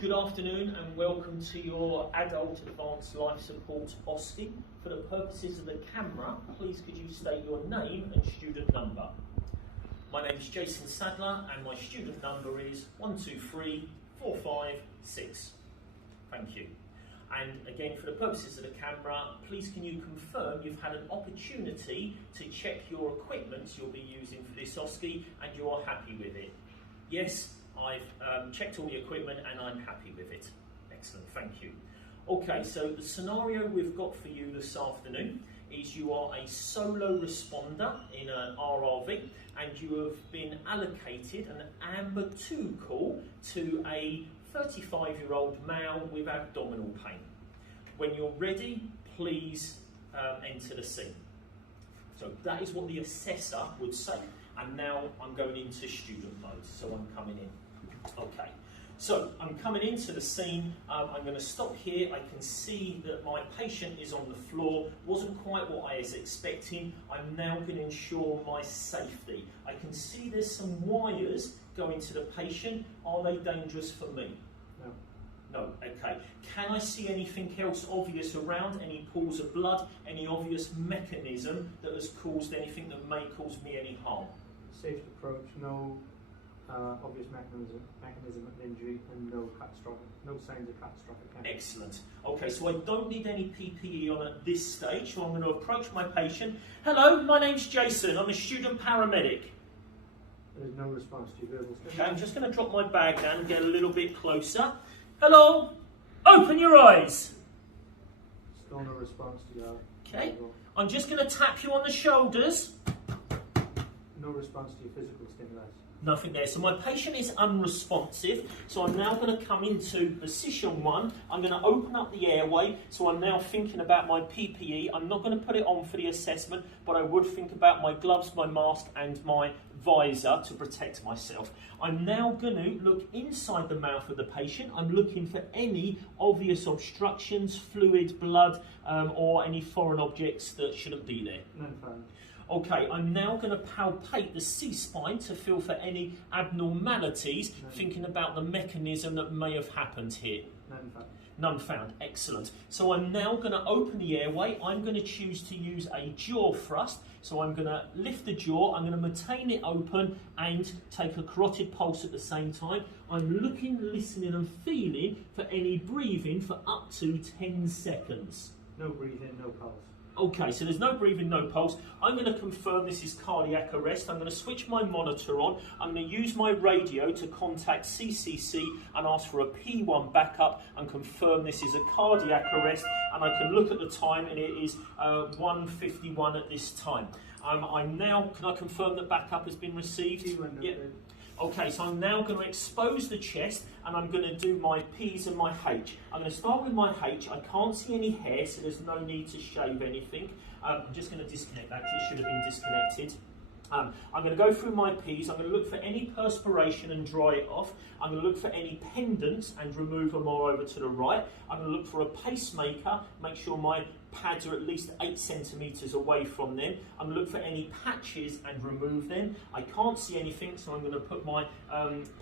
Good afternoon and welcome to your Adult Advanced Life Support OSCE. For the purposes of the camera, please could you state your name and student number. My name is Jason Sadler and my student number is 123456. Thank you. And again, for the purposes of the camera, please can you confirm you've had an opportunity to check your equipment you'll be using for this OSCE and you are happy with it? Yes, I've checked all the equipment and I'm happy with it. Excellent, thank you. Okay, so the scenario we've got for you this afternoon is you are a solo responder in an RRV and you have been allocated an Amber 2 call to a 35-year-old male with abdominal pain. When you're ready, please enter the scene. So that is what the assessor would say. And now I'm going into student mode, so I'm coming in. Okay, so I'm coming into the scene. I'm going to stop here. I can see that my patient is on the floor. Wasn't quite what I was expecting. I'm now going to ensure my safety. I can see there's some wires going to the patient. Are they dangerous for me? No. No, okay. Can I see anything else obvious around? Any pools of blood? Any obvious mechanism that has caused anything that may cause me any harm? Safe approach, no obvious mechanism of injury, and no signs of catastrophic damage. Excellent. Okay, so I don't need any PPE on at this stage, so I'm going to approach my patient. Hello, my name's Jason. I'm a student paramedic. There's no response to your verbal stimulus. Okay, I'm just going to drop my bag down and get a little bit closer. Hello, open your eyes. Still no response to your Okay, I'm just going to tap you on the shoulders. No response to your physical stimulus. Nothing there. So my patient is unresponsive. So I'm now going to come into position 1. I'm going to open up the airway. So I'm now thinking about my PPE. I'm not going to put it on for the assessment, but I would think about my gloves, my mask and my visor to protect myself. I'm now going to look inside the mouth of the patient. I'm looking for any obvious obstructions, fluid, blood, or any foreign objects that shouldn't be there. None found. Okay, I'm now going to palpate the C-spine to feel for any abnormalities, thinking about the mechanism that may have happened here. None found. None found, excellent. So I'm now going to open the airway. I'm going to choose to use a jaw thrust. So I'm going to lift the jaw, I'm going to maintain it open and take a carotid pulse at the same time. I'm looking, listening and feeling for any breathing for up to 10 seconds. No breathing, no pulse. Okay, so there's no breathing, no pulse. I'm going to confirm this is cardiac arrest. I'm going to switch my monitor on. I'm going to use my radio to contact CCC and ask for a P1 backup and confirm this is a cardiac arrest. And I can look at the time and it is 1:51 at this time. Can I confirm that backup has been received? Yeah. Okay, so I'm now going to expose the chest and I'm going to do my P's and my H. I'm going to start with my H. I can't see any hair, so there's no need to shave anything. I'm just going to disconnect that because it should have been disconnected. I'm going to go through my P's. I'm going to look for any perspiration and dry it off. I'm going to look for any pendants and remove them all over to the right. I'm going to look for a pacemaker, make sure my pads are at least 8 centimetres away from them. I'm going to look for any patches and remove them. I can't see anything, so I'm going to put my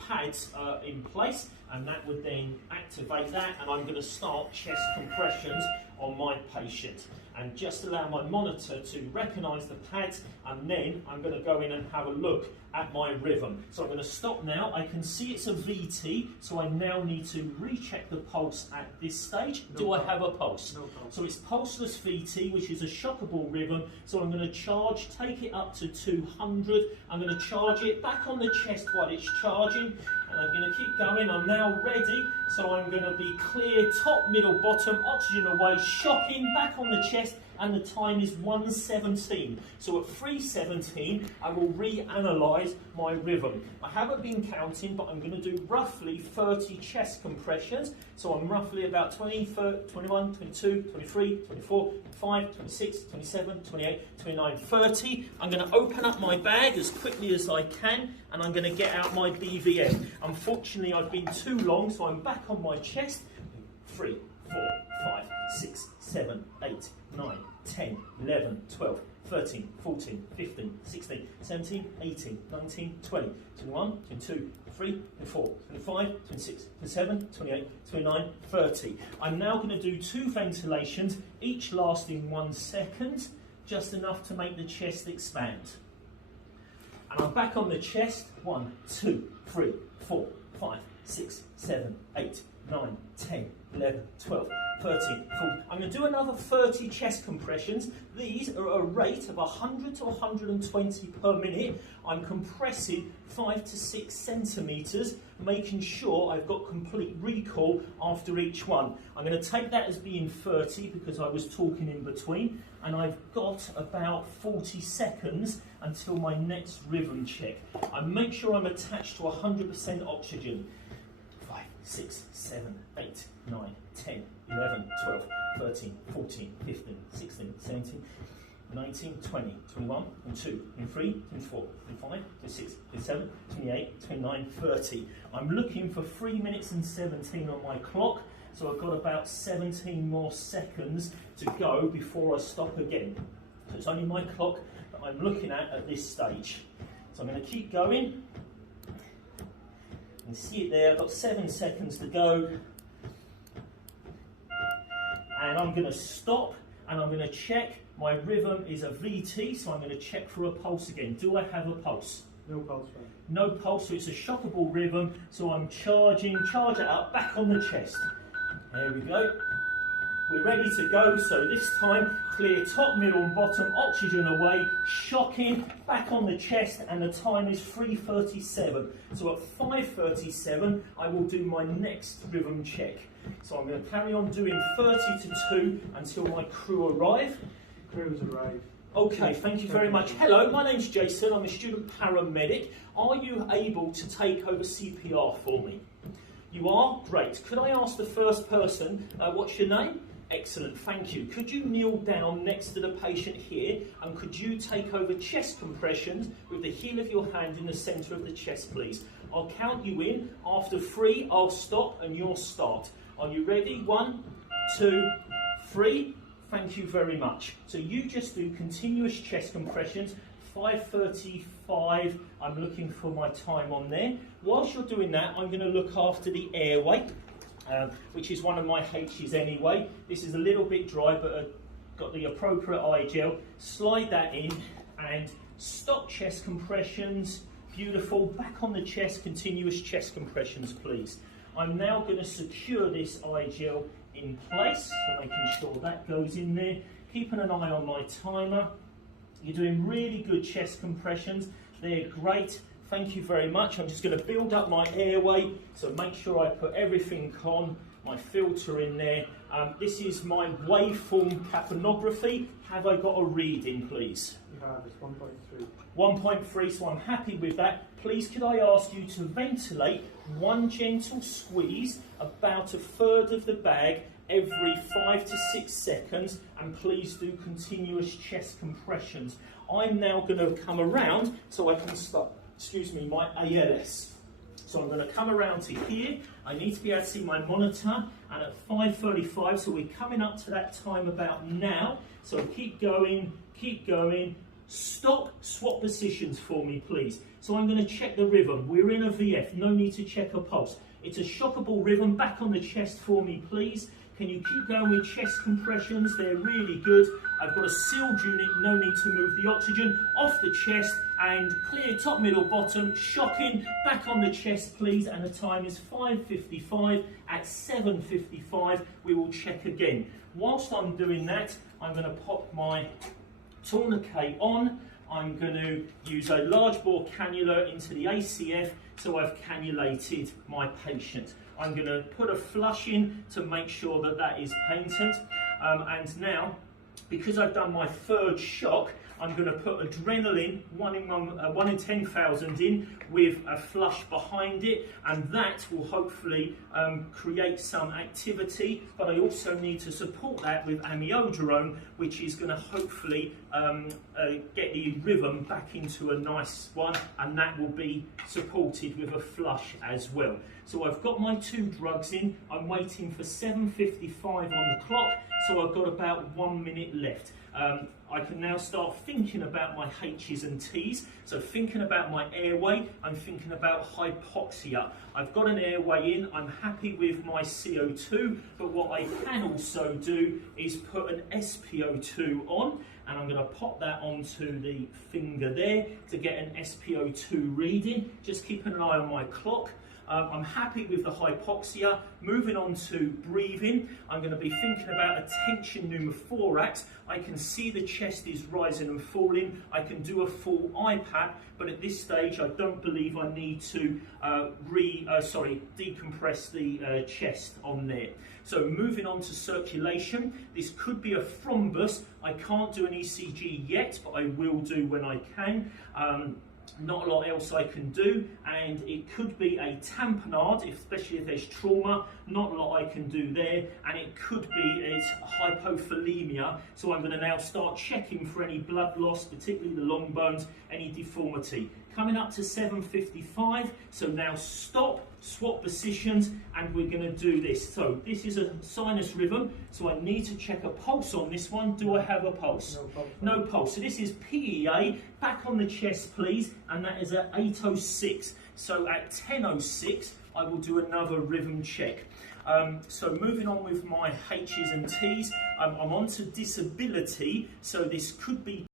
pads in place, and that would then activate that, and I'm going to start chest compressions on my patient. And just allow my monitor to recognise the pads, and then I'm going to go in and have a look at my rhythm. So I'm going to stop now. I can see it's a VT, so I now need to recheck the pulse at this stage. Do I have a pulse? No pulse. So it's pulseless VT, which is a shockable rhythm. So I'm going to charge, take it up to 200. I'm going to charge it back on the chest while it's charging. And I'm going to keep going. I'm now ready. So I'm going to be clear, top, middle, bottom, oxygen away, shocking, back on the chest. And the time is 1:17. So at 3:17, I will reanalyse my rhythm. I haven't been counting, but I'm going to do roughly 30 chest compressions. So I'm roughly about 20, 21, 22, 23, 24, 25, 26, 27, 28, 29, 30. I'm going to open up my bag as quickly as I can, and I'm going to get out my BVM. Unfortunately, I've been too long, so I'm back on my chest. 3, 4, 5, 6, 7, 8, 9, 10, 11, 12, 13, 14, 15, 16, 17, 18, 19, 20, 21, 22, 23, 24, 25, 26, 27, 28, 29, 30. I'm now going to do 2 ventilations, each lasting 1 second, just enough to make the chest expand. And I'm back on the chest. 1, 2, 3, 4, 5, 6, 7, 8, 9, 10, 11, 12, 13, 14. I'm going to do another 30 chest compressions. These are a rate of 100 to 120 per minute. I'm compressing 5 to 6 centimetres, making sure I've got complete recall after each one. I'm going to take that as being 30 because I was talking in between, and I've got about 40 seconds until my next rhythm check. I make sure I'm attached to 100% oxygen. 5, 6, 7, 8, 9, 10, 11, 12, 13, 14, 15, 16, 17, 19, 20, 21, 22, 23, 24, 25, 26, 27, 28, 29, 30. I'm looking for 3 minutes and 17 on my clock, so I've got about 17 more seconds to go before I stop again. So it's only my clock that I'm looking at this stage. So I'm going to keep going. You can see it there, I've got 7 seconds to go. And I'm going to stop and I'm going to check. My rhythm is a VT, so I'm going to check for a pulse again. Do I have a pulse? No pulse, right? No pulse, so it's a shockable rhythm, so I'm charge it up, back on the chest. There we go. We're ready to go, so this time, clear top, middle and bottom, oxygen away, shocking, back on the chest, and the time is 3:37. So at 5:37, I will do my next rhythm check. So I'm going to carry on doing 30 to 2 until my crew arrive. Crew's arrived. Okay, thank you very much. Hello, my name's Jason, I'm a student paramedic. Are you able to take over CPR for me? You are? Great. Could I ask the first person, what's your name? Excellent, thank you. Could you kneel down next to the patient here and could you take over chest compressions with the heel of your hand in the centre of the chest, please? I'll count you in. After 3, I'll stop and you'll start. Are you ready? 1, 2, 3. Thank you very much. So you just do continuous chest compressions. 5:35, I'm looking for my time on there. Whilst you're doing that, I'm going to look after the airway, which is one of my H's anyway. This is a little bit dry, but I've got the appropriate eye gel. Slide that in and stop chest compressions. Beautiful. Back on the chest, continuous chest compressions, please. I'm now going to secure this eye gel in place, so making sure that goes in there. Keeping an eye on my timer. You're doing really good chest compressions. They're great. Thank you very much. I'm just going to build up my airway, so make sure I put everything on, my filter in there. This is my waveform capnography. Have I got a reading, please? You have, it's 1.3. 1.3, so I'm happy with that. Please could I ask you to ventilate 1 gentle squeeze, about 1/3 of the bag every 5 to 6 seconds, and please do continuous chest compressions. I'm now going to come around so I can start, my ALS. So I'm going to come around to here. I need to be able to see my monitor, and at 5:35, so we're coming up to that time about now. So keep going, stop, swap positions for me, please. So I'm going to check the rhythm. We're in a VF, no need to check a pulse. It's a shockable rhythm, back on the chest for me, please. Can you keep going with chest compressions? They're really good. I've got a sealed unit, no need to move the oxygen off the chest, and clear top, middle, bottom, shocking, back on the chest, please, and the time is 5:55. At 7:55, we will check again. Whilst I'm doing that, I'm going to pop my tourniquet on. I'm going to use a large bore cannula into the ACF, so I've cannulated my patient. I'm going to put a flush in to make sure that that is patent. And now, because I've done my 3rd shock, I'm going to put adrenaline, 1 in 10,000 in, with a flush behind it, and that will hopefully create some activity, but I also need to support that with amiodarone, which is going to hopefully get the rhythm back into a nice one, and that will be supported with a flush as well. So I've got my 2 drugs in, I'm waiting for 7:55 on the clock, so I've got about 1 minute left. I can now start thinking about my H's and T's. So thinking about my airway, I'm thinking about hypoxia. I've got an airway in, I'm happy with my CO2, but what I can also do is put an SpO2 on, and I'm going to pop that onto the finger there to get an SpO2 reading. Just keeping an eye on my clock. I'm happy with the hypoxia. Moving on to breathing, I'm going to be thinking about a tension pneumothorax. I can see the chest is rising and falling. I can do a full IPAP, but at this stage I don't believe I need to decompress the chest on there. So moving on to circulation, this could be a thrombus. I can't do an ECG yet, but I will do when I can. Not a lot else I can do, and it could be a tamponade, especially if there's trauma. Not a lot I can do there, and it could be it's hypopholemia. So I'm going to now start checking for any blood loss, particularly the long bones, any deformity. Coming up to 7:55, so now stop, swap positions, and we're going to do this. So this is a sinus rhythm, so I need to check a pulse on this one. Do I have a pulse? No pulse. No pulse. So this is PEA, back on the chest please, and that is at 8:06. So at 10:06, I will do another rhythm check. So moving on with my H's and T's, I'm on to disability, so this could be